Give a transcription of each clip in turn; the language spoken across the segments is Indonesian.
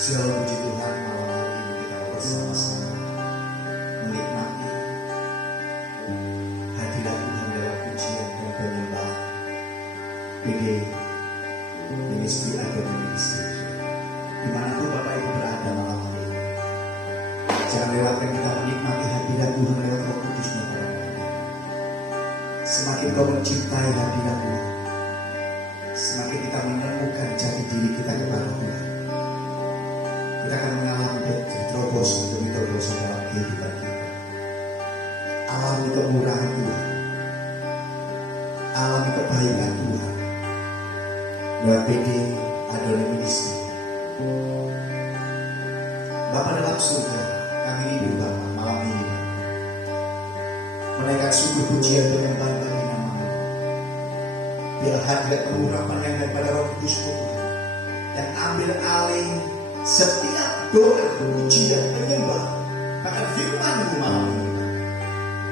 Segala puji Tuhan, malam hari ini kita bersama-sama menikmati hadirat Tuhan dalam pujian dan penyembahan PD Ministry atau Ministry. Dimanapun Bapak Ibu berada malam hari ini, jangan lewatkan kita menikmati hadirat Tuhan lewat Roh Kudusnya pada malam ini. Semakin kau mencintai hadirat Tuhan, semakin kita menemukan jati diri kita kepada Tuhan, kita akan mengalami terobosan demi terobosan dalam kehidupan kita. Alami kemurahan Tuhan, alami kebaikan Tuhan lewat PD Adonai Ministry. Bapa dalam surga, kami rindu Bapa malam ini menaikkan sujud pujian penyembahan bagi nama-Mu. Biar hadirat pengurapan yang daripada Roh Kudus Tuhan yang ambil alih setiap doa, pujian, penyembah, bahkan firman-Mu malam ini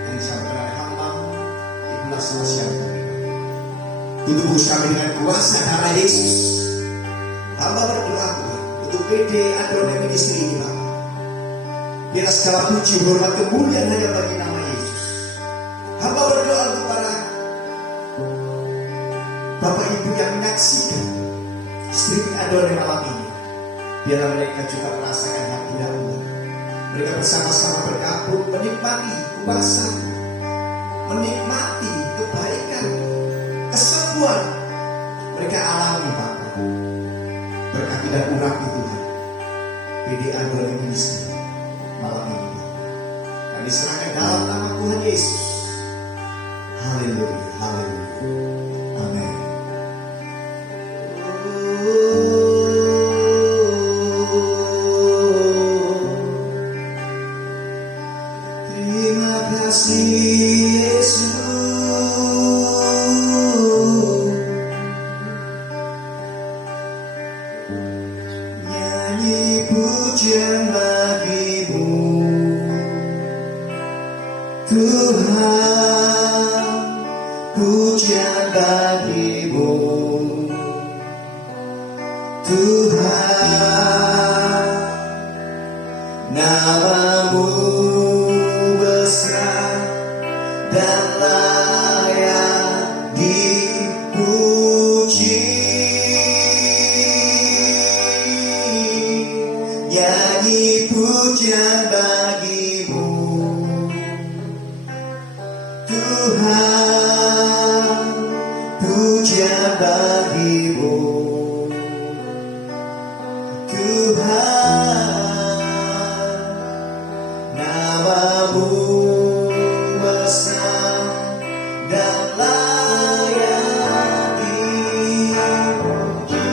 yang disampaikan oleh hamba-Mu Ibu Lasma Syarikat. Tubuh kami dengan kuasa darah Yesus. Hamba berdoa Tuhan untuk PD Adonai Ministry ini Bapa. Biar segala puji, hormat, kemuliaan hanya bagi nama Yesus. Hamba berdoa untuk para Bapak Ibu yang menyaksikan streaming Adonai malam ini. Biarlah mereka juga merasakan hadirat Tuhan. Mereka bersama-sama bergabung menikmati kuasa, menikmati kebaikan, kesembuhan mereka alami Bapa. Berkati dan urapi Tuhan PD Adonai Ministry malam ini kami serahkan dalam nama Tuhan Yesus. Haleluya, haleluya, amin. Terima kasih Yesus, nyanyi pujian bagi-Mu Tuhan, pujian bagi-Mu Tuhan, nama-Mu besar dan layak dipuji. Nyanyi pujian bagi-Mu Tuhan, pujian bagi-Mu Tuhan, nama-Mu besar dan layak dipuji.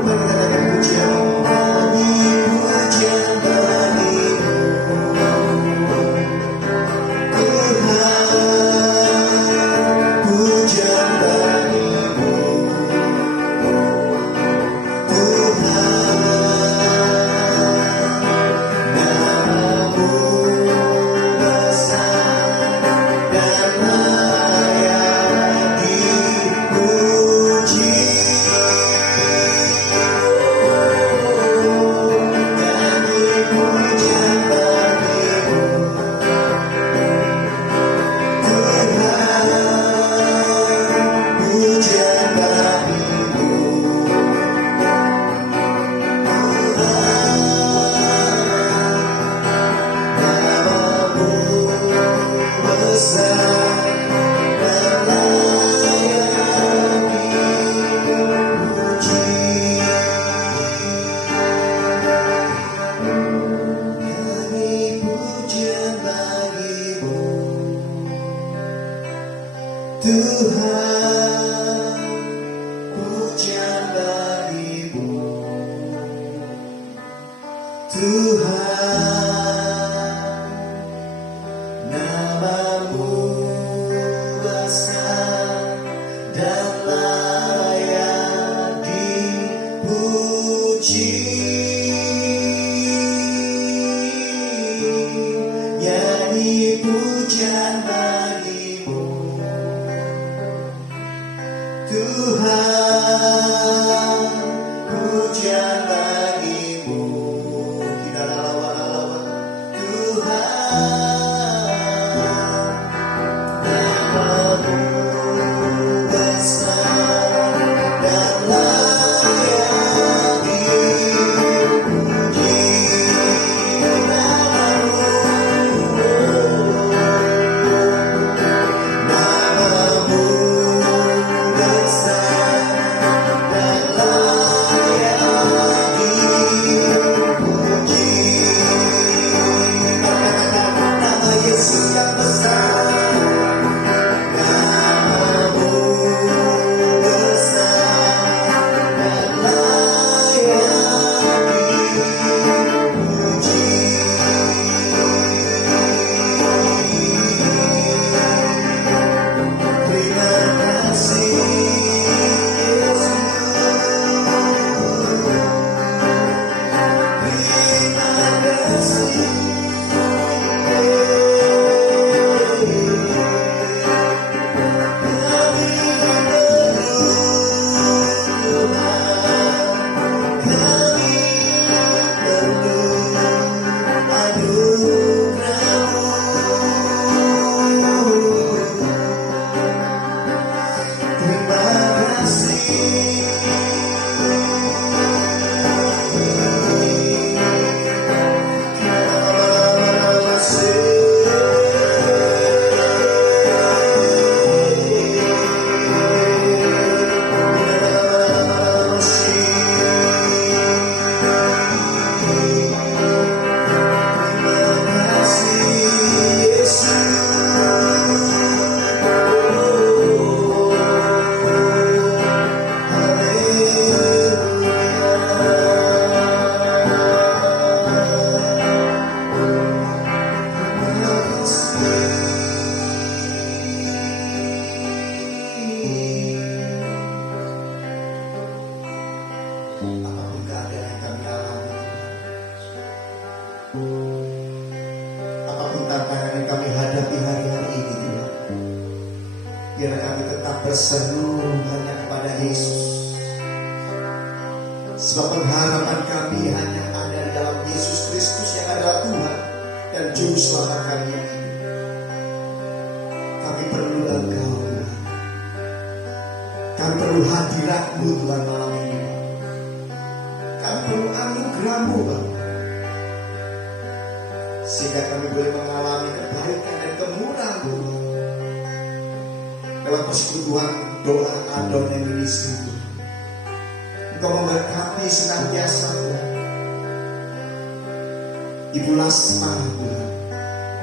Mari kita katakan pujian bagi, pujian bagi-Mu Tuhan, pujian bagi-Mu apapun keadaan yang kami alami, apapun tantangan yang kami hadapi hari-hari ini Tuhan, biar kami tetap berseru hanya kepada Yesus. Sebab pengharapan kami hanya ada di dalam Yesus Kristus yang adalah Tuhan dan Juru Selamat kami yang hidup. Kami perlu Engkau Tuhan. Kami perlu hadirat-Mu Tuhan malam ini. Kami perlu anugerah-Mu Bapa, sehingga kami boleh mengalami kebaikan dan kemurahan Tuhan lewat persekutuan doa Adonai Ministry Tuhan. Engkau memberkati senantiasa Tuhan Ibu Lasma Tuhan,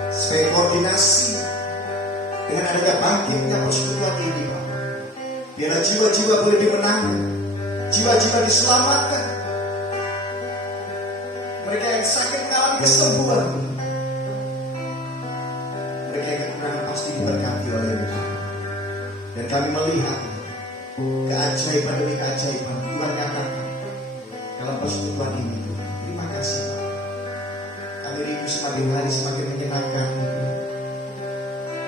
supaya koordinasi dengan adanya bangkitnya persekutuan ini Pak, biarlah jiwa-jiwa boleh dimenangkan, jiwa-jiwa diselamatkan, mereka yang sakit mengalami kesembuhan, mereka yang kekurangan pasti diberkati oleh Tuhan. Dan kami melihat keajaiban demi keajaiban Tuhan nyatakan dalam persekutuan ini Tuhan. Terima kasih Pak. Kami rindu semakin hari semakin menyenangkan,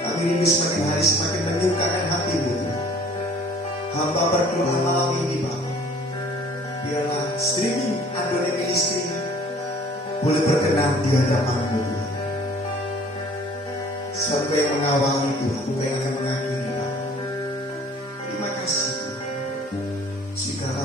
kami rindu semakin hari semakin menyukakan hati-Mu Tuhan. Hamba berdoa malam ini Bapak, biarlah streaming Adonai Ministry boleh berkenan di hadapan-Mu Tuhan. Sebab Kau yang mengawali Tuhan, Kau yang akan mengakhiri Bapak. Terima kasih Tuhan. Segala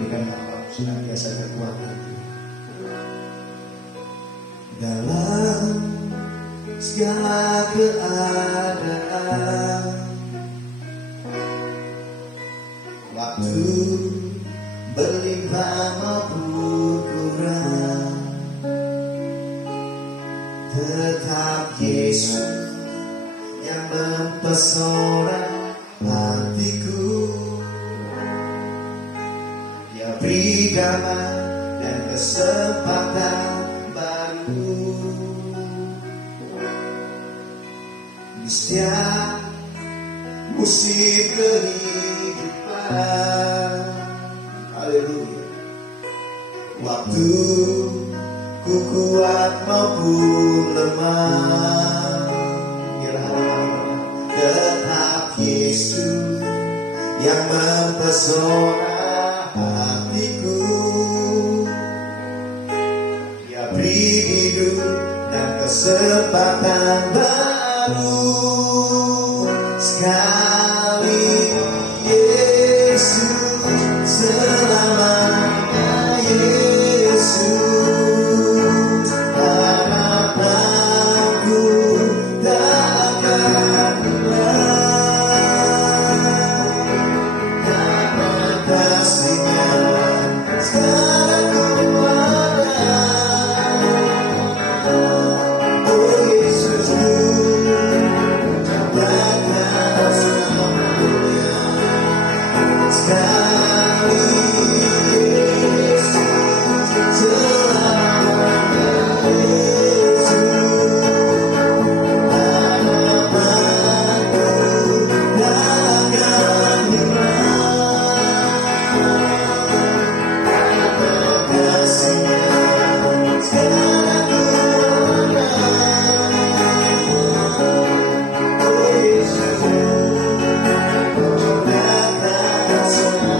berikan hamba senantiasa kekuatan dalam segala keadaan. Waktu berlimpah maupun kurang, tetap Yesus yang mempesona hatiku. Dia beri damai dan kesempatan baru di setiap musim kehidupan. Haleluya. Waktu ku kuat maupun lemah, tetap Yesus yang mempesona hatiku. Dia beri hidup dan kesempatan baru sekali. Yesus selamanya, Yesus harapanku tak akan hilang, karena kasih-Nya sekarang ku ada. Oh Yesusku, jawabkan semuanya sekali. Yesus selamanya, Yesus harapanku takkan hilang, kasih-Nya sekarang ku ada. Oh Yesus, jawabkan semuanya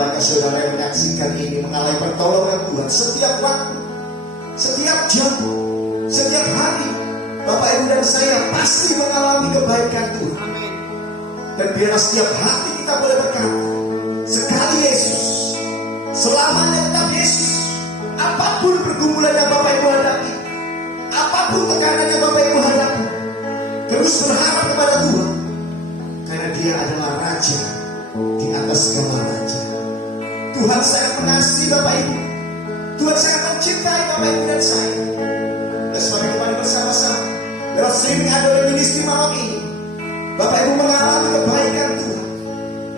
banyak saudara yang menyaksikan ini mengalami pertolongan Tuhan setiap waktu, setiap jam, setiap hari. Bapak Ibu dan saya pasti mengalami kebaikan Tuhan. Dan biarlah setiap hati kita boleh berkata, sekali Yesus, selamanya tetap Yesus. Apapun pergumulan yang Bapak Ibu hadapi, apapun tekanan yang Bapak Ibu hadapi, terus berharap kepada Tuhan, karena Dia adalah Raja di atas segala raja. Tuhan sangat mengasihi Bapak Ibu, Tuhan sangat mencintai Bapak Ibu dan saya. Dan sebagai kembali bersama-sama lewat streaming Adore Ministry malam ini, Bapak Ibu mengalami kebaikan Tuhan,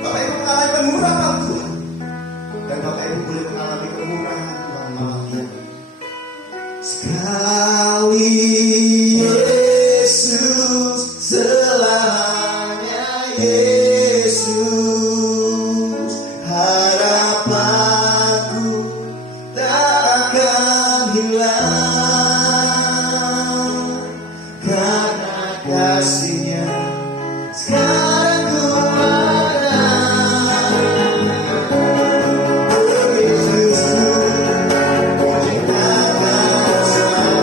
Bapak Ibu mengalami pengurapan Tuhan, dan Bapak Ibu boleh mengalami kemurahan Tuhan malam ini. Sekali Yesus, selamanya Yesus, harapanku tak akan hilang, karena kasih-Nya sekarang ku ada. Oh Yesusku, ku cintakan selamanya.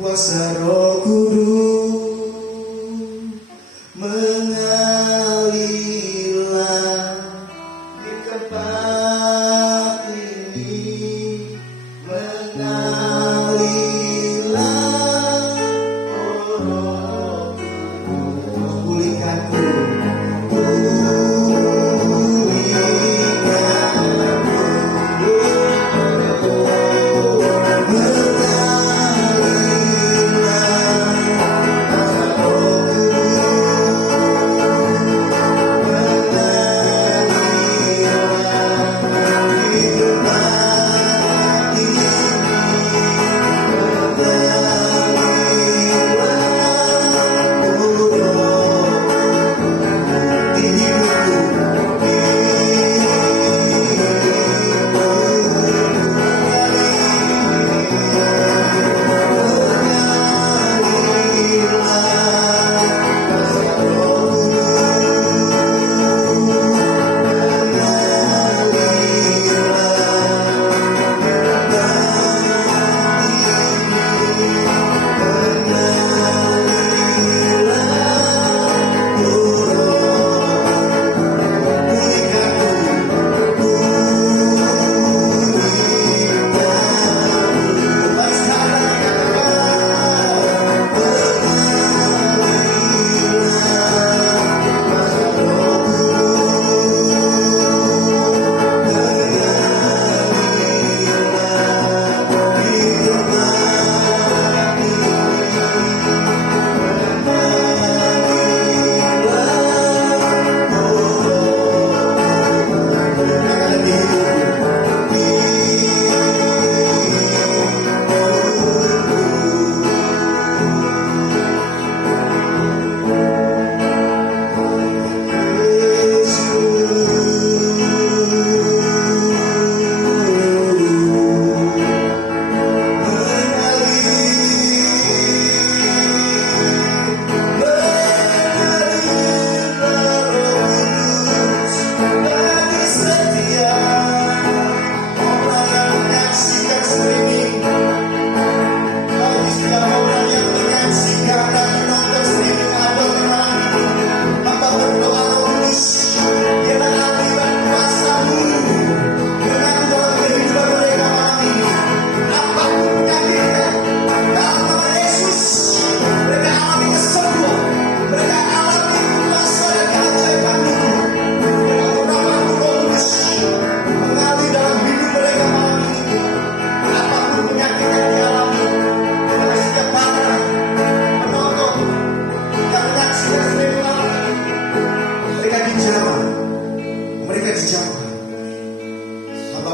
Kuasa Roh Kudus mengalirlah di tempat ini, mengalirlah, oh Roh Kudus, pulihkanku,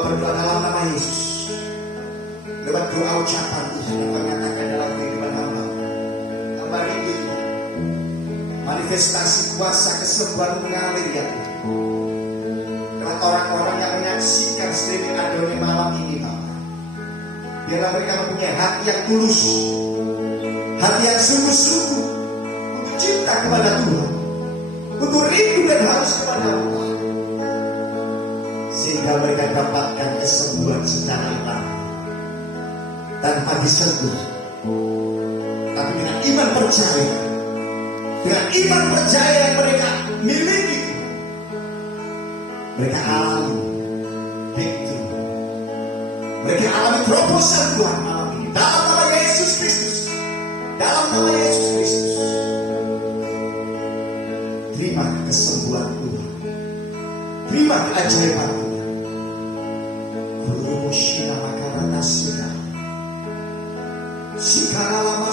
berdoa dalam nama Yesus. Lewat doa ucapan Tuhan yang mengatakan dalam kehidupan hamba. Hamba rindu manifestasi kuasa kesembuhan mengalir ya Tuhan. Lewat orang-orang yang menyaksikan streaming Adonai malam ini Bapa. Biarlah mereka mempunyai hati yang tulus, hati yang sungguh-sungguh untuk cinta kepada Tuhan, untuk rindu dan haus kepada Allah, sehingga mereka dapatkan kesembuhan secara alami tanpa disentuh, tapi dengan iman percaya, yang mereka miliki, mereka alami victory, mereka alami terobosan Tuhan malam ini dalam nama Yesus Kristus, dalam nama Yesus Kristus. Terima kesembuhan Tuhan, terima keajaiban Tuhan. Kurushina makarana sina, sikaralama.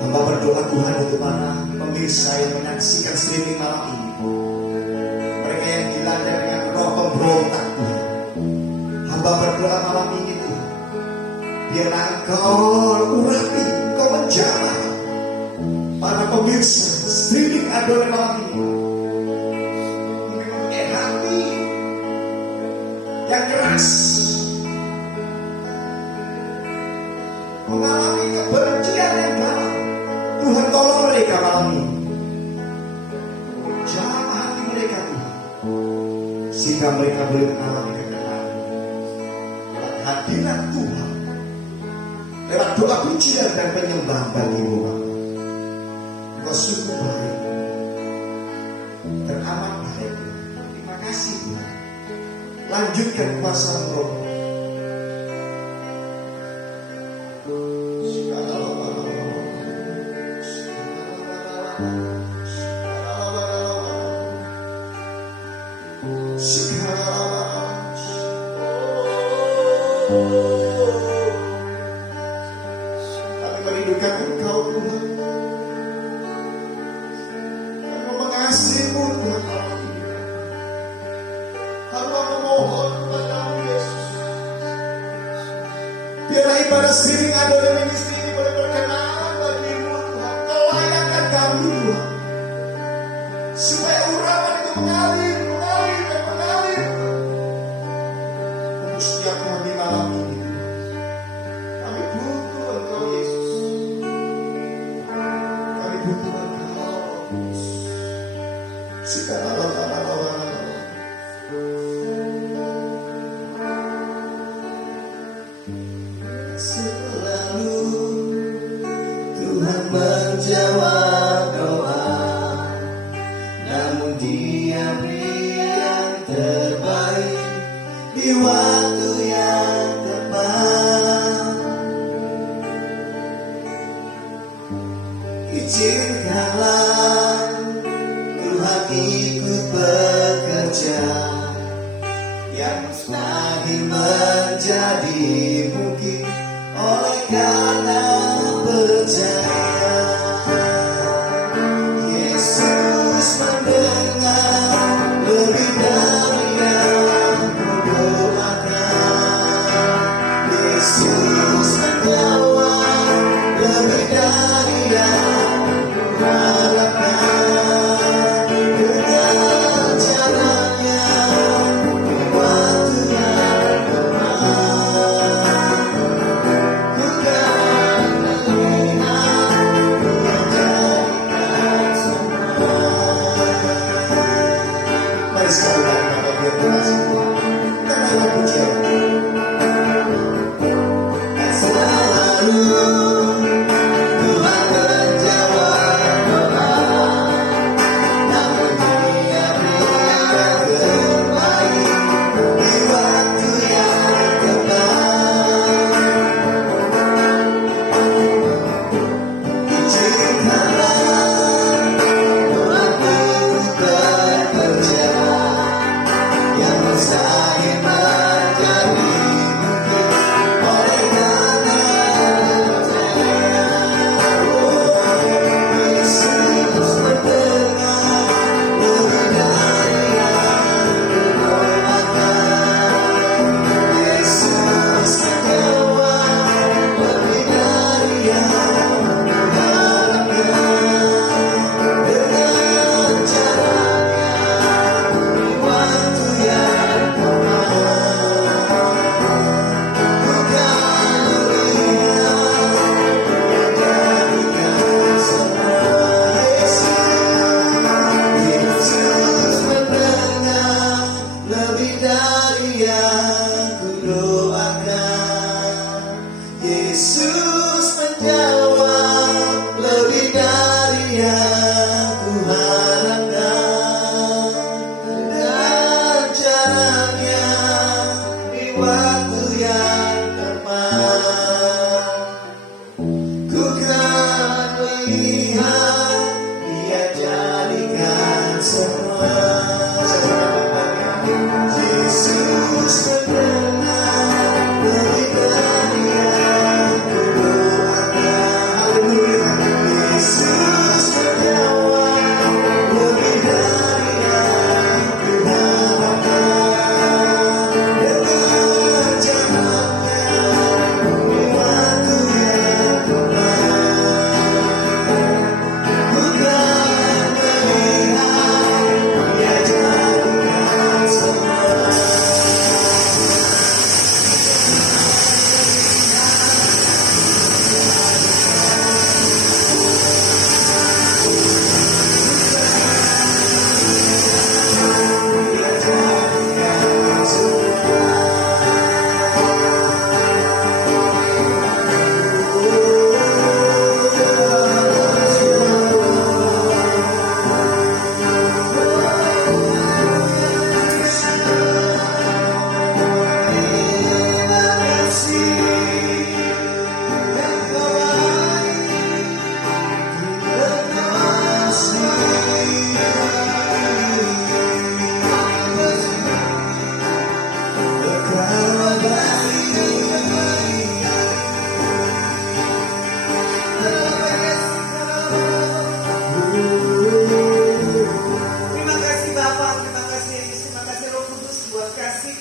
Hamba berdoa Tuhan untuk para pemirsa yang menyaksikan streaming malam ini, mereka yang dilanda dengan roh pemberontak Tuhan. Hamba berdoa malam ini Tuhan, biarlah Engkau urapi, Engkau menjamah para pemirsa streaming Adonai malam ini, mempunyai hati yang keras, mengalami kebencian yang dalam. Tuhan tolong mereka malam ini, jamah hati mereka Tuhan, sehingga mereka boleh mengalami ketenangan lewat hadirat Tuhan, lewat doa pujian dan penyembahan bagimu Bapa. Engkau sungguh baik, teramat baik. Terima kasih Tuhan. Lanjutkan kuasa-Mu. Kami merindukan Engkau Tuhan, kami mengasihi-Mu Tuhan. Hamba memohon kepada-Mu Yesus, biarlah ibadah streaming Adonai Ministry ini boleh berkenan bagi-Mu Tuhan. Kau layakkan kami Tuhan, supaya urapan itu mengalir dan mengalir untuk setiap kami malam ini. Kami butuh Engkau Yesus, kami butuh Engkau. Selalu Tuhan menjawab doa, namun Dia beri yang terbaik di waktu yang tepat. Izinkanlah Tuhan ikut bekerja, yang mustahil menjadi mungkin oleh karena percaya. Yesus mendengar lebih dari yang kudoakan. Yesus menjawab lebih dari yang kuharapkan. Dengan caranya, waktu yang tepat, bukan melihat, menjadikan semua. Mari sekali lagi Bapak biar terasa kita dalam pujian. Selalu Tuhan menjawab doa, namun Dia beri yang terbaik di waktu yang tepat. Izinkanlah Tuhan ikut bekerja, yang mustahil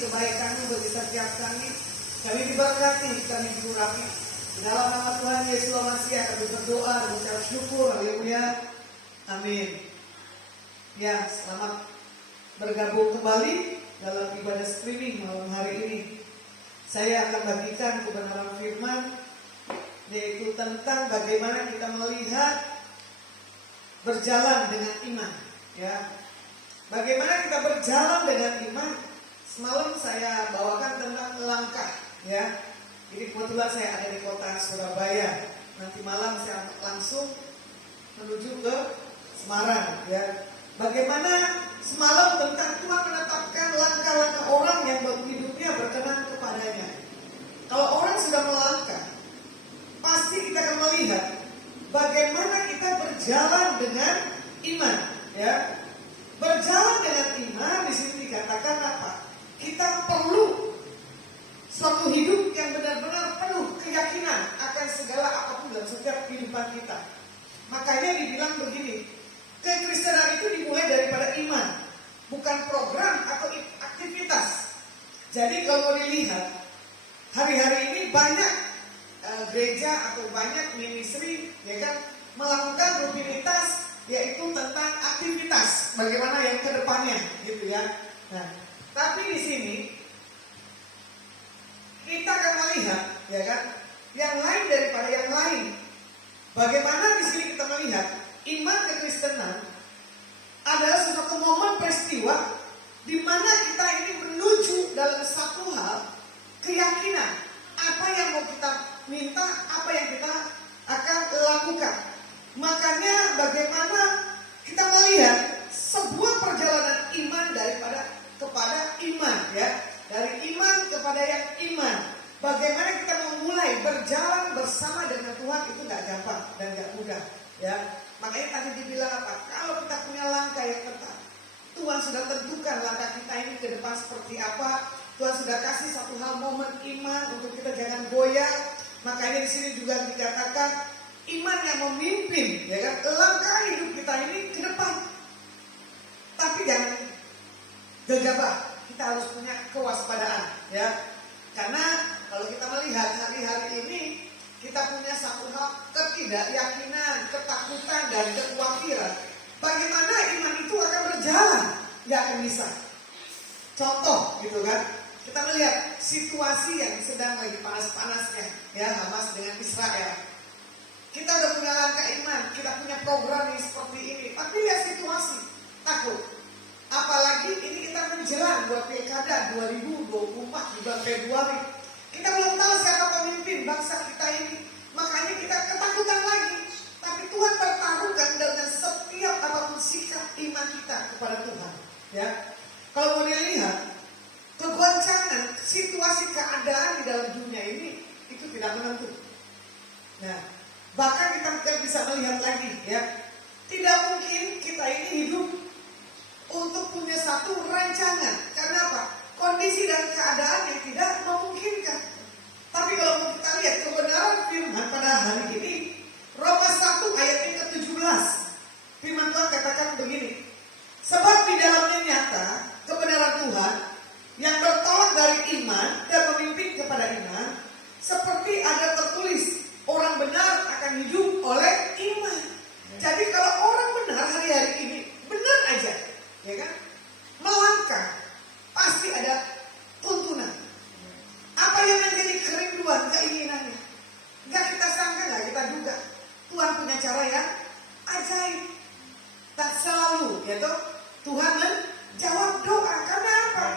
kebaikan-Mu bagi setiap kami. Kami diberkati, kami diurapi. Di dalam nama Tuhan Yesus Masih kami berdoa, mengucap syukur, haleluya. Amin. Ya, selamat bergabung kembali dalam ibadah streaming malam hari ini. Saya akan bagikan kebenaran firman, yaitu tentang bagaimana kita melihat berjalan dengan iman. Ya, bagaimana kita berjalan dengan iman. Semalam saya bawakan tentang langkah. Ya, jadi kebetulan saya ada di kota Surabaya. Nanti malam saya langsung menuju ke Semarang. Ya, bagaimana semalam tentang Tuhan menetapkan langkah-langkah orang yang hidupnya berkenan kepadanya. Kalau orang sudah melangkah, pasti kita akan melihat bagaimana kita berjalan dengan iman. Ya, berjalan dengan iman di sini dikatakan apa? Kita perlu suatu hidup yang benar-benar penuh keyakinan akan segala apapun dalam setiap kehidupan kita. Makanya dibilang begini, kekristenan itu dimulai daripada iman, bukan program atau aktivitas. Jadi kalau dilihat, hari-hari ini banyak gereja atau banyak ministry, ya kan, melakukan rutinitas, yaitu tentang aktivitas, bagaimana yang kedepannya, gitu ya. Nah, tapi di sini kita akan melihat, ya kan, yang lain daripada yang lain. Bagaimana di sini kita melihat iman kekristenan adalah suatu momen peristiwa di mana kita ini menuju dalam satu hal keyakinan apa yang mau kita minta, apa yang kita akan lakukan. Makanya bagaimana kita melihat sebuah perjalanan iman kepada iman, ya. Dari iman kepada yang iman. Bagaimana kita memulai berjalan bersama dengan Tuhan itu gak gampang dan gak mudah, ya. Makanya tadi dibilang apa? Kalau kita punya langkah yang tetap, Tuhan sudah tentukan langkah kita ini ke depan seperti apa. Tuhan sudah kasih satu hal momen iman untuk kita jangan goyah. Makanya di sini juga dikatakan iman yang memimpin, ya kan, langkah hidup kita ini ke depan. Tapi jangan gegabah. Kita harus punya kewaspadaan, ya. Karena kalau kita melihat hari-hari ini kita punya satu hal ketidakyakinan, ketakutan dan kekhawatiran. Bagaimana iman itu akan berjalan? Gak akan bisa. Contoh, gitu kan? Kita melihat situasi yang sedang lagi panas-panasnya, ya, Hamas dengan Israel. Kita udah punya langkah iman, kita punya program yang seperti ini. Tapi lihat situasi, takut. Apalagi ini kita menjelang buat pilkada 2024 di bulan Februari. Kita belum tahu siapa pemimpin bangsa kita ini. Makanya kita ketakutan lagi. Tapi Tuhan pertaruhkan dengan setiap apapun sikap iman kita kepada Tuhan. Ya, kalau mau dilihat kegoncangan situasi keadaan di dalam dunia ini itu tidak menentu. Nah, bahkan kita bisa melihat lagi, ya, tidak mungkin kita ini hidup untuk punya satu rancangan. Karena apa? Kondisi dan keadaan yang tidak memungkinkan. Tapi kalau kita lihat kebenaran firman pada hari ini, Roma 1 ayat yang ke-17, firman Tuhan katakan begini, sebab di dalamnya nyata kebenaran Tuhan yang bertolak dari iman dan memimpin kepada iman, seperti ada tertulis, orang benar akan hidup oleh iman. Jadi kalau orang benar hari-hari ini, benar aja, ya kan, melangkah, pasti ada tuntunan. Apa yang menjadi kerinduan, keinginannya, gak kita sangka, gak kita duga. Tuhan punya cara yang ajaib. Tak selalu, ya toh, Tuhan menjawab doa. Karena apa?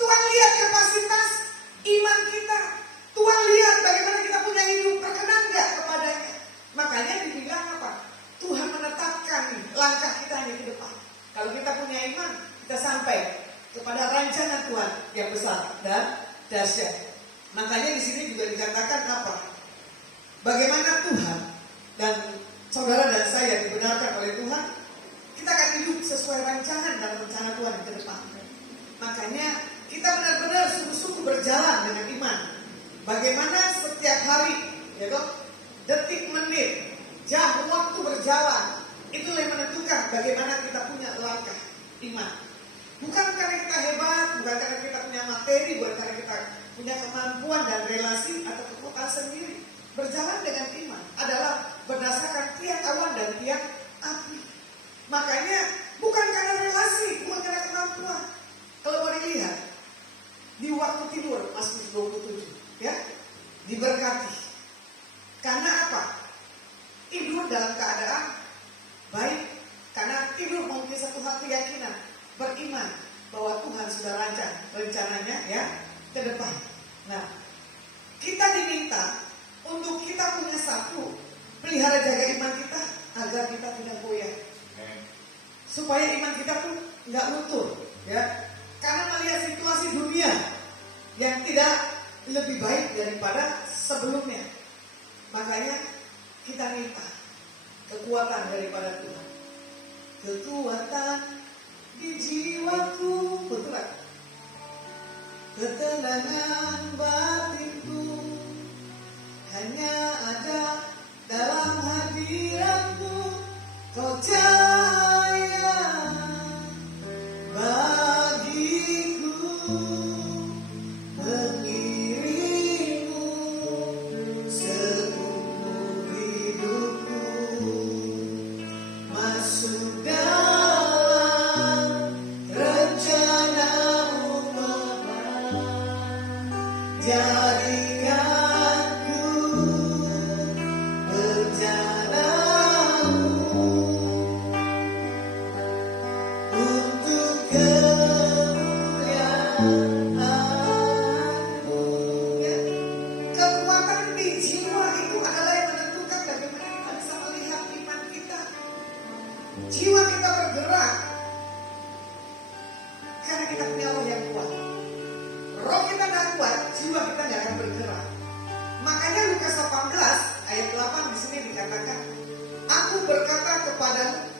Tuhan lihat kapasitas iman kita. Tuhan lihat bagaimana kita punya hidup berkenan gak kepadanya. Makanya dibilang apa? Tuhan menetapkan langkah kita ini ke depan. Kalau kita punya iman, kita sampai kepada rancangan Tuhan yang besar dan dahsyat. Makanya di sini juga dikatakan apa? Bagaimana Tuhan dan saudara dan saya dibenarkan oleh Tuhan, kita akan hidup sesuai rancangan dan rencana Tuhan yang ke depan. Makanya kita benar-benar sungguh-sungguh berjalan dengan iman. Bagaimana setiap hari, ya toh, detik, menit, jam, waktu berjalan, itu yang menentukan bagaimana kita punya langkah iman. Bukan karena kita hebat, bukan karena kita punya materi punya kemampuan dan relasi atau kekuatan sendiri. Berjalan dengan iman adalah berdasarkan tiang awan dan tiang api. Makanya bukan karena relasi, bukan karena kemampuan. Kalau mau dilihat di waktu tidur Mazmur 27, ya, diberkati. Karena apa? Tidur dalam keadaan baik. Karena tidur memiliki satu hal keyakinan, beriman bahwa Tuhan sudah rancang rencananya ya ke depan. Nah, kita diminta untuk kita punya satu, pelihara jaga iman kita agar kita tidak goyah. Supaya iman kita tuh nggak luntur, ya. Karena melihat situasi dunia yang tidak lebih baik daripada sebelumnya, makanya kita minta kekuatan daripada Tuhan. Kekuatan di jiwaku, betul kan? Ketenangan batinku hanya ada dalam hadiratmu. Kau cahaya bagiku, mengiringmu seumur hidupku, masuk dalam rencanamu Bapa. Jadikanku berjalanmu untuk kemuliaan-Mu. Ya. Kekuatan di jiwa itu adalah yang menentukan bagaimana kita bisa melihat iman kita. Jiwa kita bergerak karena kita punya roh yang kuat. Roh kita nggak kuat, jiwa kita nggak akan bergerak. Makanya Lukas 18 ayat 8 di sini dikatakan, Aku berkata kepadamu,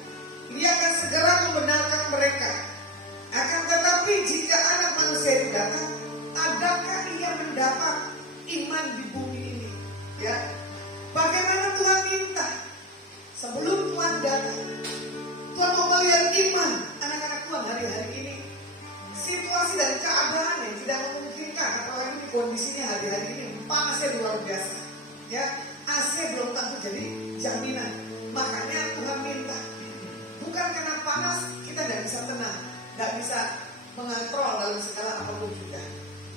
Dia akan segera membenarkan mereka. Akan tetapi jika Anak Manusia itu datang, adakah Ia mendapat iman di bumi ini? Ya, bagaimana Tuhan minta sebelum Tuhan datang? Tuhan mau melihat iman anak-anak Tuhan hari-hari ini. Situasi dan keadaan yang tidak memungkinkan, apalagi di kondisinya hari-hari ini panasnya luar biasa. Ya, AC belum tentu jadi jaminan. Makanya Tuhan minta, bukan karena panas kita tidak bisa tenang, tidak bisa mengontrol dalam segala apapun juga.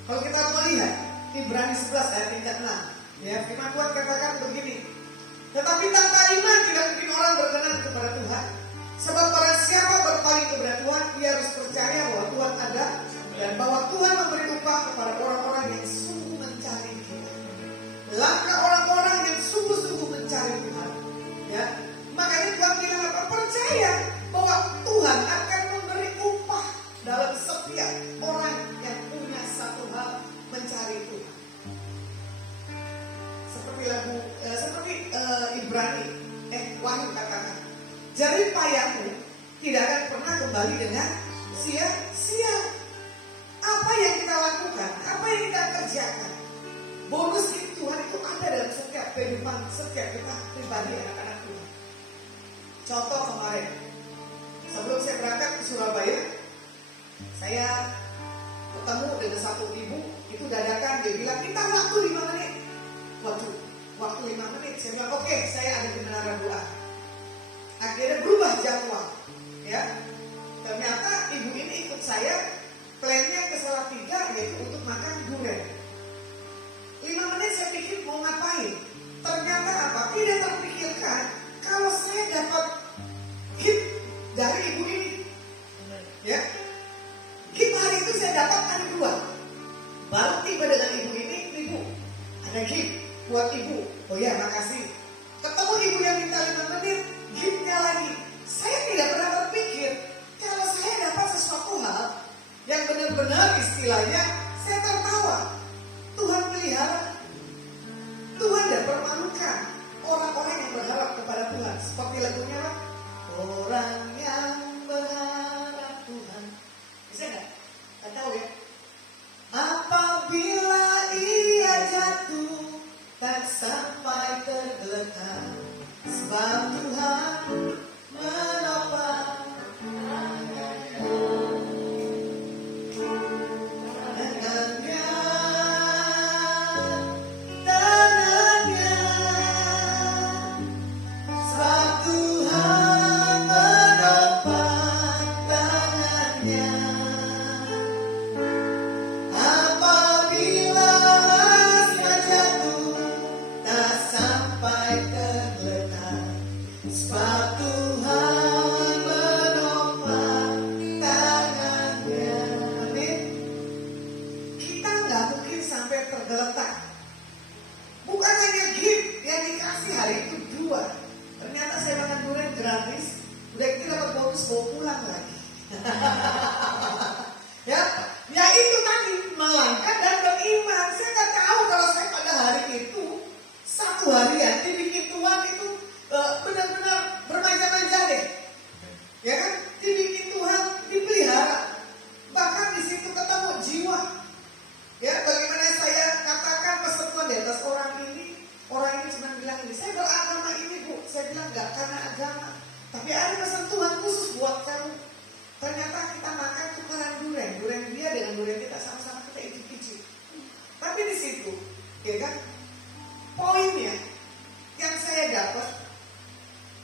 Kalau kita melihat Ibrani 11 ayat 6, ya, firman Tuhan katakan begini. Tetapi tanpa iman tidak mungkin orang berkenan kepada Tuhan. Sebab barang siapa berpaling kepada Tuhan, ia harus percaya bahwa Tuhan ada dan bahwa Tuhan memberi upah kepada orang-orang yang sungguh mencari Dia. Langkah orang-orang yang sungguh-sungguh mencari Tuhan, ya. Makanya Tuhan bilang apa? Percaya bahwa Tuhan akan memberi upah dalam setiap orang yang punya satu hal, mencari Tuhan. Seperti Ibrani, Wahyu katakan, jerih payahmu tidak akan pernah kembali dengan sia-sia. Apa yang kita lakukan, apa yang kita kerjakan, bonus itu Tuhan itu ada dalam setiap kehidupan setiap kita pribadi anak-anak Tuhan. Contoh kemarin, sebelum saya berangkat ke Surabaya, saya ketemu dengan satu ibu, itu dadakan dia bilang, minta waktu 5 menit. Waktu 5 menit, saya bilang oke, saya ada di menara doa. Akhirnya berubah jadwal, ya. Ternyata ibu ini ikut saya, plannya ke Salatiga yaitu untuk makan durian. 5 menit saya pikir mau ngapain. Ternyata apa? Tidak terpikirkan kalau saya dapat hit dari ibu ini, ya. Hit hari itu saya dapat hari 2. Baru tiba dengan ibu ini, ibu ada hit buat ibu. Oh ya, makasih. Ketemu ibu yang minta 5 menit, hitnya lagi. Saya tidak pernah terpikir kalau saya dapat sesuatu hal yang benar-benar istilahnya saya tertawa. Tuhan pelihara. Tuhan tidak permalukan orang-orang yang berharap kepada Tuhan. Seperti lagunya apa? Orang yang berharap Tuhan. Bisa nggak? Nggak tahu ya. Apabila ia jatuh tak sampai tergeletak, sebab Tuhan menopang. yang kita sama-sama kita icip-icip. Tapi di situ, ya kan, poinnya yang saya dapat,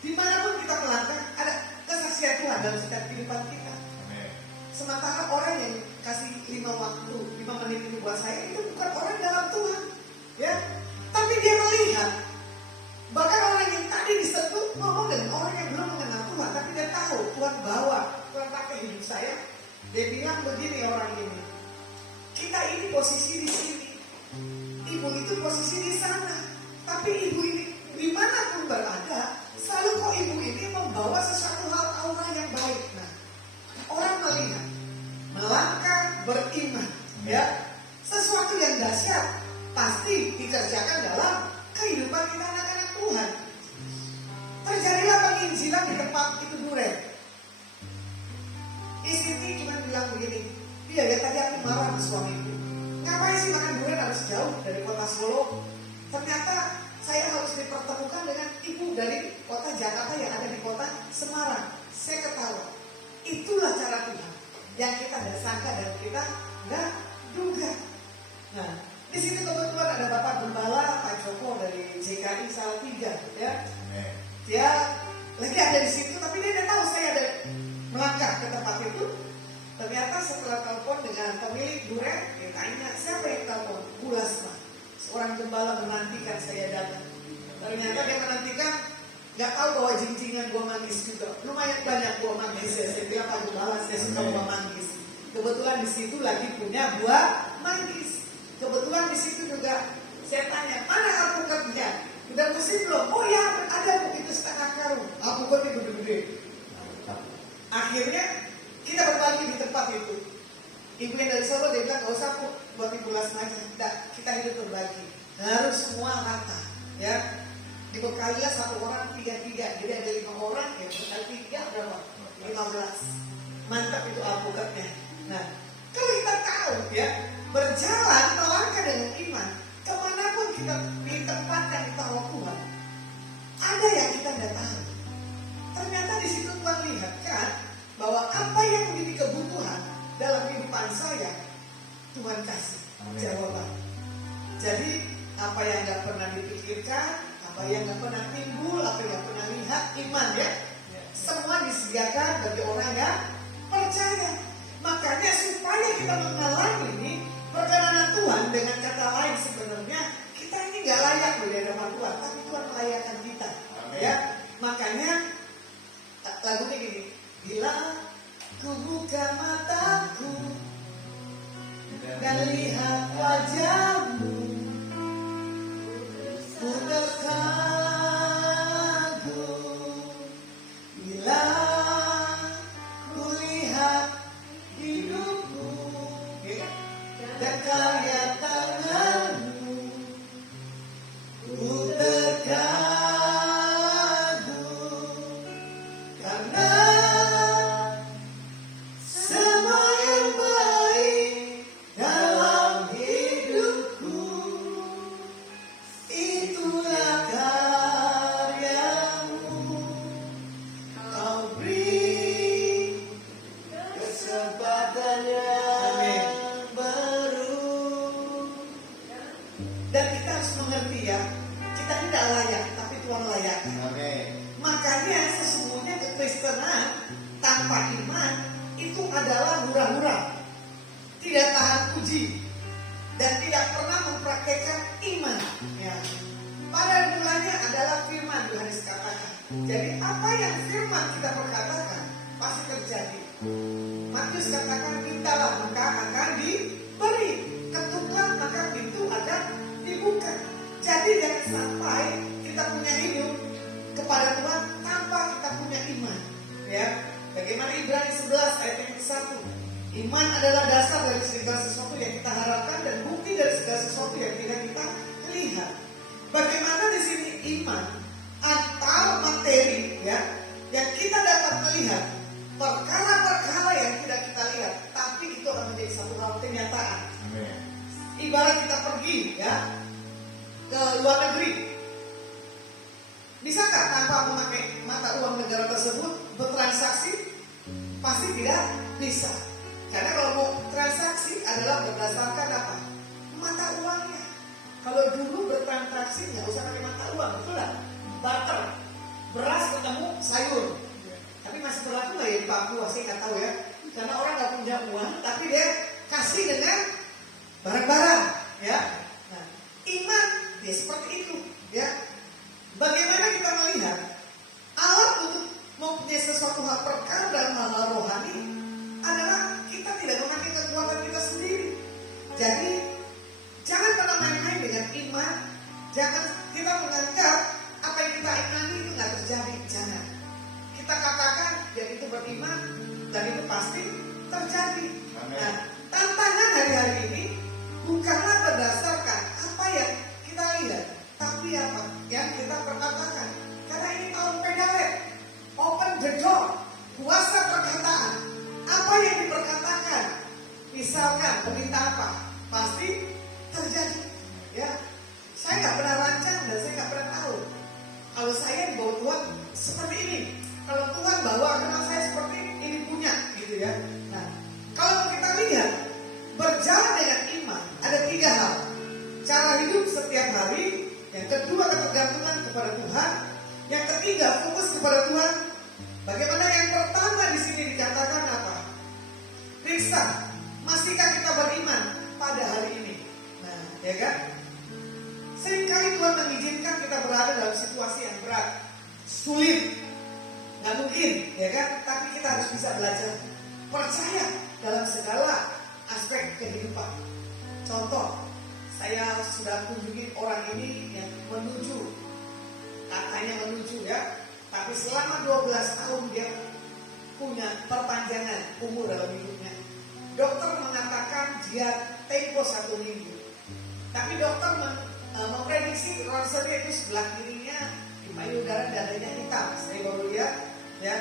dimanapun kita melangkah, ada kesaksian Tuhan dalam setiap kehidupan kita. Sementara orang yang kasih 5 menit ini buat saya, itu bukan orang dalam Tuhan, ya. Tapi dia melihat, bahkan orang yang tadi disentuh ngomong dengan orang yang belum mengenal Tuhan, tapi dia tahu Tuhan bawa, Tuhan pakai hidup saya. Dia bilang begini orang ini, kita ini posisi di sini, ibu itu posisi di sana, tapi ibu ini dimanapun berada, selalu kok ibu ini membawa sesuatu hal aura yang baik. Nah, orang melihat, melangkah beriman, ya, sesuatu yang dahsyat pasti dikerjakan dalam kehidupan kita anak-anak Tuhan. Terjadilah penginjilan di tempat itu Duren. Istri cuma bilang begini, iya ya tadi aku marah sama suamiku. Ngapain sih makan durian harus jauh dari kota Solo? Ternyata saya harus dipertemukan dengan ibu dari kota Jakarta yang ada di kota Semarang. Saya ketawa. Itulah cara Tuhan yang kita tidak sangka dan kita tidak duga. Nah, di situ kebetulan ada Bapak Gembala Pak Joko dari JKI Salatiga, ya. Dia lagi ada di situ, tapi dia tidak tahu saya ada melangkah ke tempat itu. Ternyata setelah telepon dengan pemilik Duren, dia tanya, siapa yang telepon? Bu Lasma. Seorang gembala menantikan saya datang. Ternyata dia menantikan, nggak tahu bahwa jinjingan gua manggis juga. Lumayan banyak gua manggis ya. Saya bilang Pak Gembala, saya suka buah manggis. Kebetulan di situ lagi punya buah manggis. Kebetulan di situ juga saya tanya, mana alpukat kerja? Udah musim belum? Oh ya, ada bu, itu setengah karung. Alpukat itu gede-gede. Akhirnya kita berbagi di tempat itu. Ibu yang dari Solo dia bilang, gak usah buat ibu Lasma aja. Kita hidup berbagi. Harus semua rata, ya. Dibekalilah satu orang 3-3. Jadi ada 5 orang, ya berkali 3 berapa? 15. Mantap itu alpukatnya. Nah, kalau kita tahu ya, berjalan melangkah dengan iman, kemanapun kita ditempatkan di tangan Tuhan, ada yang kita tidak tahu. Ternyata di situ Tuhan lihat kan, bahwa apa yang menjadi kebutuhan dalam kehidupan saya, Tuhan kasih jawaban. Jadi apa yang nggak pernah dipikirkan, apa yang nggak pernah timbul, apa yang nggak pernah lihat, iman ya, semua disediakan bagi orang yang percaya. Makanya supaya kita mengalami perkenanan Tuhan, dengan kata lain sebenarnya kita ini nggak layak di hadapan Tuhan, tapi Tuhan melayakkan kita. Ya, makanya lagunya gini. Bila ku buka mataku dan lihat wajahmu, ku terkagum. Bila ku lihat hidupku dan karya tanganmu, ku terkagum. Karena semua yang baik dalam hidupku, itulah karyamu. Kau beri kesempatan yang baru. Dan kita harus mengerti ya, kita tidak layak, tapi Tuhan layak. Makanya sesungguhnya kekristenan tanpa iman itu adalah hura-hura, tidak tahan uji, dan tidak pernah mempraktekkan iman. Ya. Pada mulanya adalah firman Yohanes katakan. Jadi apa yang firman kita perkatakan pasti terjadi. Matius katakan, mintalah maka akan diberi, ketuklah maka pintu akan dibuka. Jadi jangan sampai kita punya hidup kepada Tuhan tanpa kita punya iman. Ya, bagaimana Ibrani 11 ayat yang ke-1. Iman adalah dasar dari segala sesuatu yang kita harapkan dan bukti dari segala sesuatu yang tidak kita lihat. Bagaimana di sini iman atau materi ya yang kita dapat melihat perkara-perkara yang tidak kita lihat, tapi itu akan menjadi satu hal kenyataan. Amin. Ibarat kita pergi ya ke luar negeri, bisakah tanpa memakai mata uang negara tersebut bertransaksi? Pasti tidak bisa. Karena kalau mau transaksi transaksi nggak usah pakai mata uang, betul nggak? Barter, beras ketemu sayur. Tapi masih berlaku nggak ya di Papua? Saya nggak tahu ya. Karena orang nggak punya uang, tapi dia kasih dengan barang-barang, ya. Nah, iman ya seperti itu, ya. Bagaimana kita melihat Allah untuk mempunyai sesuatu hal perkara dalam hal rohani adalah kita tidak memakai kekuatan kita sendiri. Jadi jangan pernah main-main dengan iman. Jangan kita menganggap apa yang kita imani itu nggak terjadi. Jangan. Kita katakan dan itu beriman dan itu pasti terjadi. Amin. Nah, tantangan hari-hari ini bukanlah berdasarkan apa yang kita lihat, tapi apa yang kita perkatakan. Karena ini tahun pedalet, open the door, kuasa perkataan. Apa yang diperkatakan, misalkan perintah apa, pasti terjadi. Ya, saya nggak pernah rancang dan saya nggak pernah tahu. Kalau saya dibawa Tuhan seperti ini, kalau Tuhan bawa kenal saya seperti ini punya, gitu ya. Nah, kalau kita lihat berjalan dengan iman ada 3 hal: cara hidup setiap hari, yang kedua ketergantungan kepada Tuhan, yang ketiga fokus kepada Tuhan. Bagaimana yang pertama di sini dikatakan apa? Periksa, masihkah kita beriman pada hari ini? Nah, ya kan? Seringkali Tuhan mengizinkan kita berada dalam situasi yang berat, sulit, nggak mungkin, ya kan? Tapi kita harus bisa belajar percaya dalam segala aspek kehidupan. Contoh, saya sudah kunjungi orang ini yang katanya menuju ya, tapi selama 12 tahun dia punya perpanjangan umur dalam hidupnya. Dokter mengatakan dia tempo 1 minggu, tapi dokter memprediksi ronsennya itu sebelah kirinya di payudara dadanya hitam. Saya baru lihat, ya,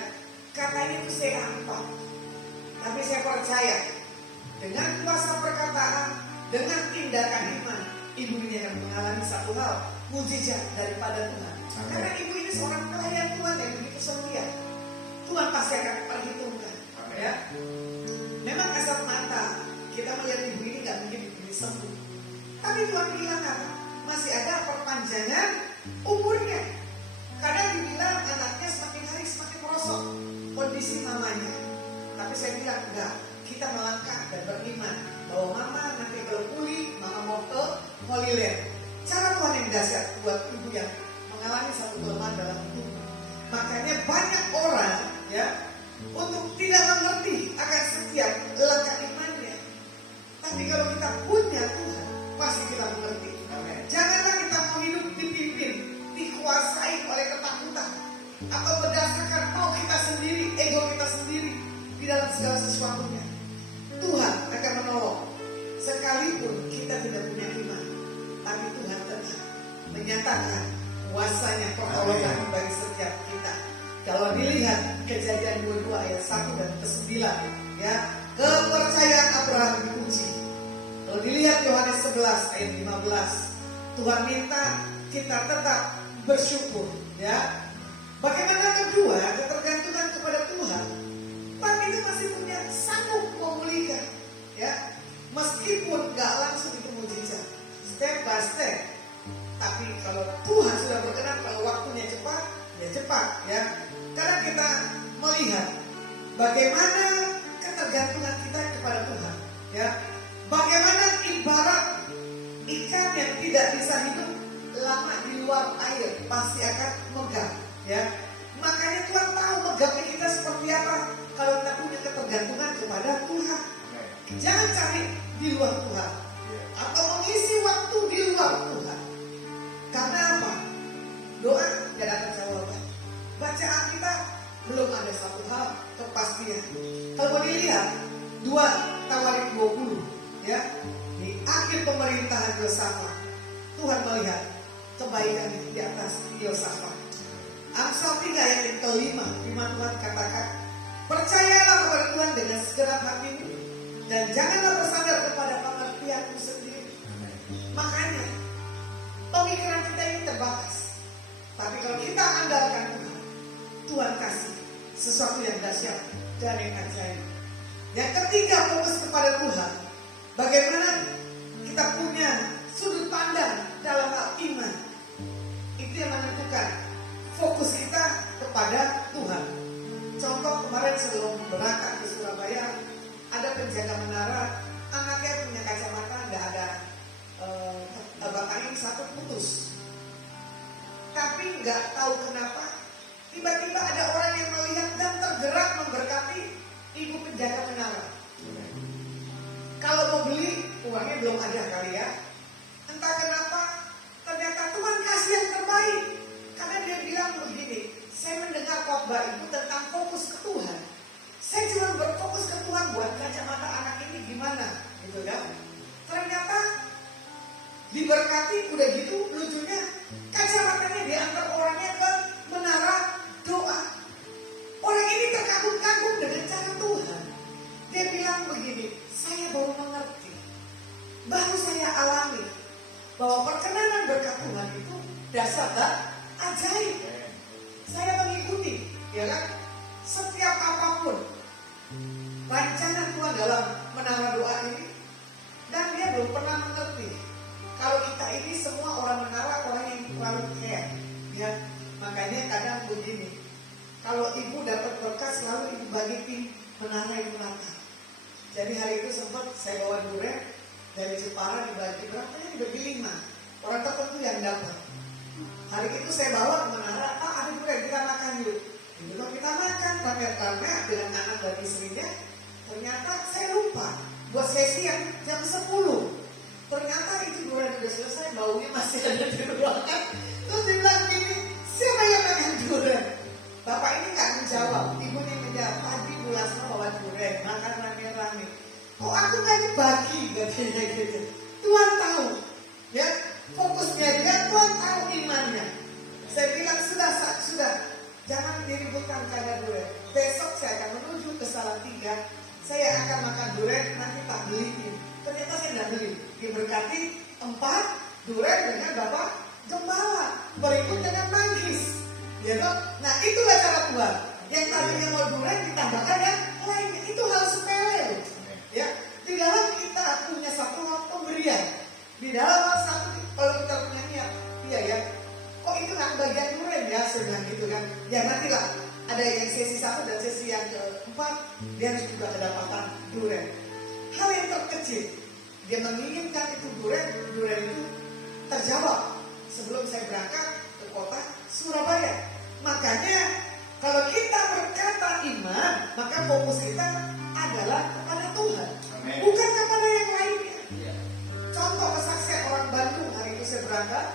katanya itu sehat, Pak. Tapi saya percaya dengan kuasa perkataan, dengan tindakan iman, ibu ini akan mengalami satu hal, mujizat daripada Tuhan. Amin. Karena ibu ini seorang pelayan Tuhan yang begitu setia. Tuhan pasti akan perhitungkan. Amin. Ya. Memang kasat mata kita melihat ibu ini nggak mungkin begini sembuh. Tapi Tuhan bilang apa? Masih ada perpanjangan umurnya. Kadang dibilang anaknya semakin hari semakin merosot kondisi mamanya. Tapi saya bilang enggak. Kita melangkah dan beriman bahwa mama nanti kalau pulih, mama mau ke Holy Land. Cara Tuhan yang dahsyat buat ibu yang mengalami satu kelemahan dalam hidup. Makanya banyak orang ya untuk tidak mengerti akan setiap langkah imannya. Tapi kalau kita punya Tuhan, pasti kita mengerti. Amin. Janganlah kita mau hidup dipimpin, dikuasai oleh ketakutan, atau berdasarkan mau kita sendiri, ego kita sendiri di dalam segala sesuatunya. Tuhan akan menolong. Sekalipun kita tidak punya iman, tapi Tuhan tetap menyatakan kuasanya pertolongan bagi setiap kita. Kalau dilihat Kejadian 22 ayat 1 dan ke-9, ya, kepercayaan Abraham diuji. Kalau dilihat Yohanes 11 ayat 15, Tuhan minta kita tetap bersyukur, ya. Bagaimana kedua, ketergantungan kepada Tuhan. Tuhan itu masih punya sanggup memulihkan, ya. Meskipun gak langsung itu mujizat, step by step. Tapi kalau Tuhan sudah berkenan, kalau waktunya cepat, ya cepat, ya. Karena kita melihat bagaimana ketergantungan kita kepada Tuhan, ya. Bagaimana ibarat ikan yang tidak bisa hidup lama di luar air pasti akan megap, ya. Makanya Tuhan tahu megapnya kita seperti apa kalau kita punya ketergantungan kepada Tuhan. Jangan cari di luar Tuhan atau mengisi waktu di luar Tuhan. Karena apa? Doa tidak ada jawaban. Bacaan kita belum ada satu hal kepastian. Kalau dilihat 2 Tawarik 20, ya, di akhir pemerintahan Yosafat, Tuhan melihat kebaikan di atas Yosafat. Amsal 3 ayat yang ke-5, firman Tuhan katakan, percayalah kepada Tuhan dengan segenap hatimu dan janganlah bersandar kepada pengertianmu sendiri. Makanya pemikiran kita ini terbatas. Tapi kalau kita andalkan Tuhan, Tuhan kasih sesuatu yang dahsyat dan yang ajaib. Yang ketiga, fokus kepada Tuhan. Bagaimana kita punya sudut pandang dalam hal iman. uangnya belum ada kali ya. Entah kenapa, ternyata Tuhan kasih yang terbaik. Karena dia bilang begini, saya mendengar khotbah ibu tentang fokus ke Tuhan. Saya cuma berfokus ke Tuhan buat kacamata anak ini gimana, gitu kan. Ternyata diberkati, udah gitu lucunya kacamatanya diantar orangnya ke menara doa. Orang ini terkagum-kagum dengan cara Tuhan. Dia bilang begini, saya baru mengerti, baru saya alami bahwa perkenanan berkat Tuhan itu dasar dan ajaib. Saya mengikuti, ya kan, setiap apapun rancangan Tuhan dalam menara doa ini, dan dia belum pernah mengerti kalau kita ini semua orang menara, orang yang terlalu care, ya. Makanya kadang begini, kalau ibu dapat berkat selalu ibu bagi tim menara itu rata. Jadi hari itu sempat saya bawa durian dari Jepara dibagi berapa ya? Dibagi 5 orang tertentu yang dapat. Hari itu saya bawa ke menara, ada durian kita makan yuk. Jadi kita makan rame-rame dengan anak dan istrinya. Ternyata saya lupa buat sesi yang jam 10. Ternyata itu durian udah selesai, baunya masih ada di ruangan. Terus dia bilang gini, siapa yang makan durian? Bapak ini nggak menjawab, ibunya menjawab, tadi Bu Lasma bawa durian, makan rame-rame. Kok aku nggak dibagi, katanya gitu. Tuhan tahu, ya fokusnya dia, Tuhan tahu imannya. Saya bilang sudah, jangan diributkan karena durian. Besok saya akan menuju ke Salatiga, saya akan makan durian, nanti tak beliin. Ternyata saya nggak beli, diberkati 4 durian dengan Bapak Gembala, berikut dengan manggis. Ya toh? Nah itulah cara Tuhan. Yang tadinya mau durian ditambahkan yang lainnya. Itu hal sepele. Ya, di dalam kita punya satu hal pemberian. Di dalam hal satu, kalau kita punya niat, iya ya. Kok itu nggak bagian durian ya, sudah gitu kan? Ya nantilah. Ada yang sesi 1 dan sesi yang keempat, dia harus juga kedapatan durian. Hal yang terkecil, dia menginginkan itu durian itu terjawab sebelum saya berangkat ke kota Surabaya. Makanya kalau kita berkata iman, maka fokus kita adalah kepada Tuhan, Amen. bukan kepada yang lainnya. Contoh kesaksian orang Bandung, hari itu saya berangkat,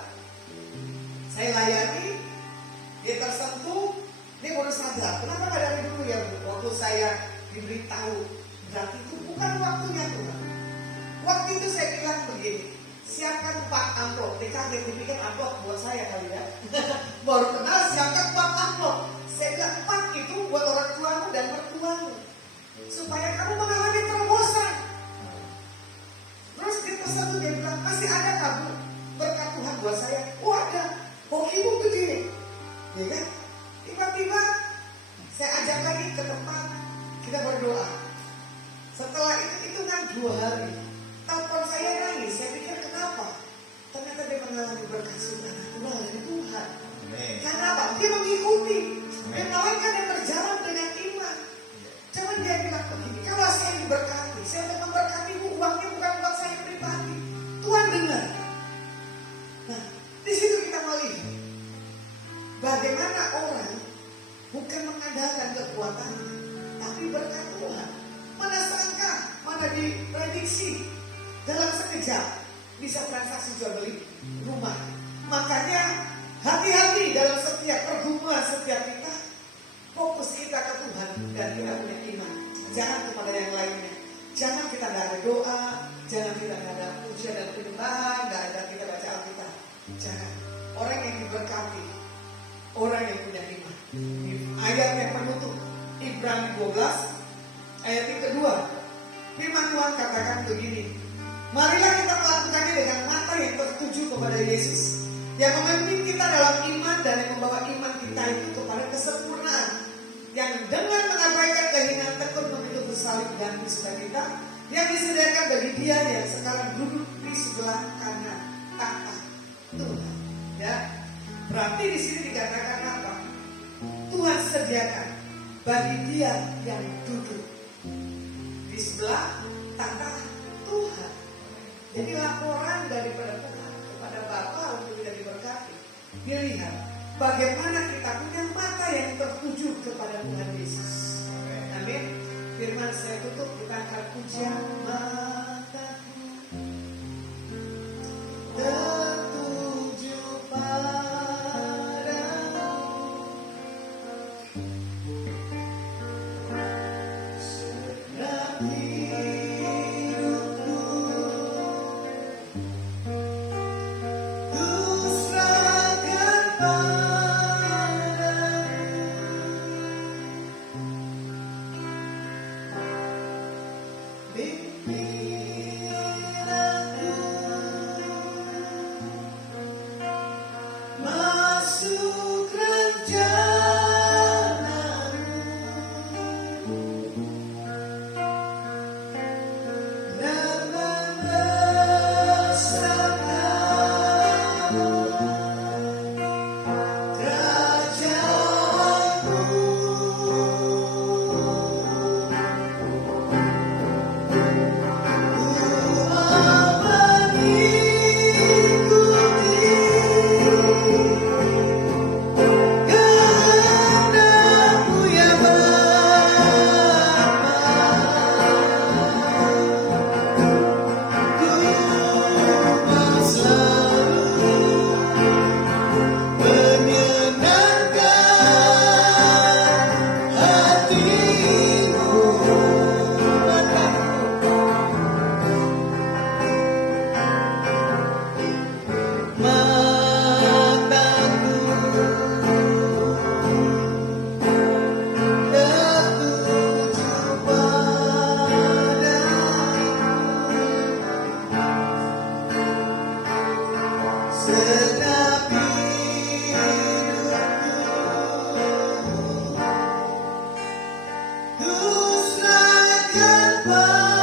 saya layani, dia tersentuh, dia baru sadar, kenapa nggak dari dulu ya Bu? Waktu saya diberitahu, berarti itu bukan waktunya Tuhan. Waktu itu saya bilang begini, siapkan 4 amplop. Dia kaget, dipikir amplop buat saya kali ya. Baru kenal, siapkan 4 amplop. Saya bilang 4 itu buat orang tuamu dan mertuamu, supaya kamu mengalami terobosan. Terus dia tersentuh, dia bilang, masih ada kamu berkat Tuhan buat saya? Oh ada, hokimu begini, ya kan? Tiba-tiba saya ajak lagi ke tempat kita berdoa. Setelah itu kan 2 hari, telepon saya nangis. Saya pikir kenapa? Ternyata dia mengalami berkat supernatural dari Tuhan. Karena apa? Dia mengikuti. Dia melakukan yang berjalan dengan iman. Jangan dia bilang begini, kalau saya diberkati, saya akan memberkatimu, uangnya bukan buat saya pribadi. Tuhan dengar. Nah, di situ kita melihat bagaimana orang bukan mengandalkan kekuatannya, tapi berkat Tuhan. Mana sangka, mana diprediksi dalam sekejap bisa transaksi jual beli rumah. Makanya hati-hati dalam setiap pergumulan setiap kita, fokus kita ke Tuhan dan kita punya iman. Jangan kepada yang lainnya. Jangan kita nggak ada doa, jangan kita nggak ada pujian dan penyembahan, nggak ada kita baca Alkitab. Jangan. Orang yang diberkati, orang yang punya iman. Di ayat yang penutup Ibrani 12 ayat yang kedua, firman Tuhan katakan begini, marilah kita melakukannya dengan mata yang tertuju kepada Yesus, yang memimpin kita dalam iman dan yang membawa iman kita itu kepada kesempurnaan, yang dengan mengabaikan kehinaan tekun memikul salib dan bisuda kita, yang disediakan bagi Dia yang sekarang duduk di sebelah kanan tahta Tuhan. Ya, berarti di sini dikatakan apa? Tuhan sediakan bagi Dia yang duduk di sebelah tahta Tuhan. Jadi laporan daripada Tuhan kepada Bapa untuk kita diberkati. Dilihat bagaimana kita punya mata yang tertuju kepada Tuhan Yesus. Amin. Firman saya tutup, kita akan pujian mataku segenap hidupku ku serahkan masuk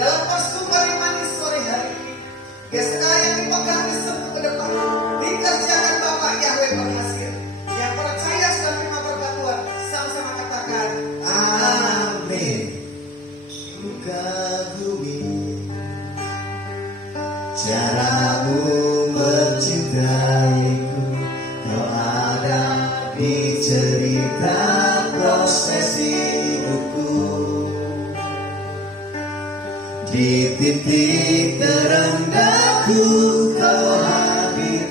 dalam persembahan iman sore hari ini. Gesena yang dipegang di semua ke depan, dikerjakan Bapak Yahweh berhasil. Yang percaya sudah terima berkat Tuhan, sama-sama katakan Amin. Kagumi Di titik terendahku kau hadir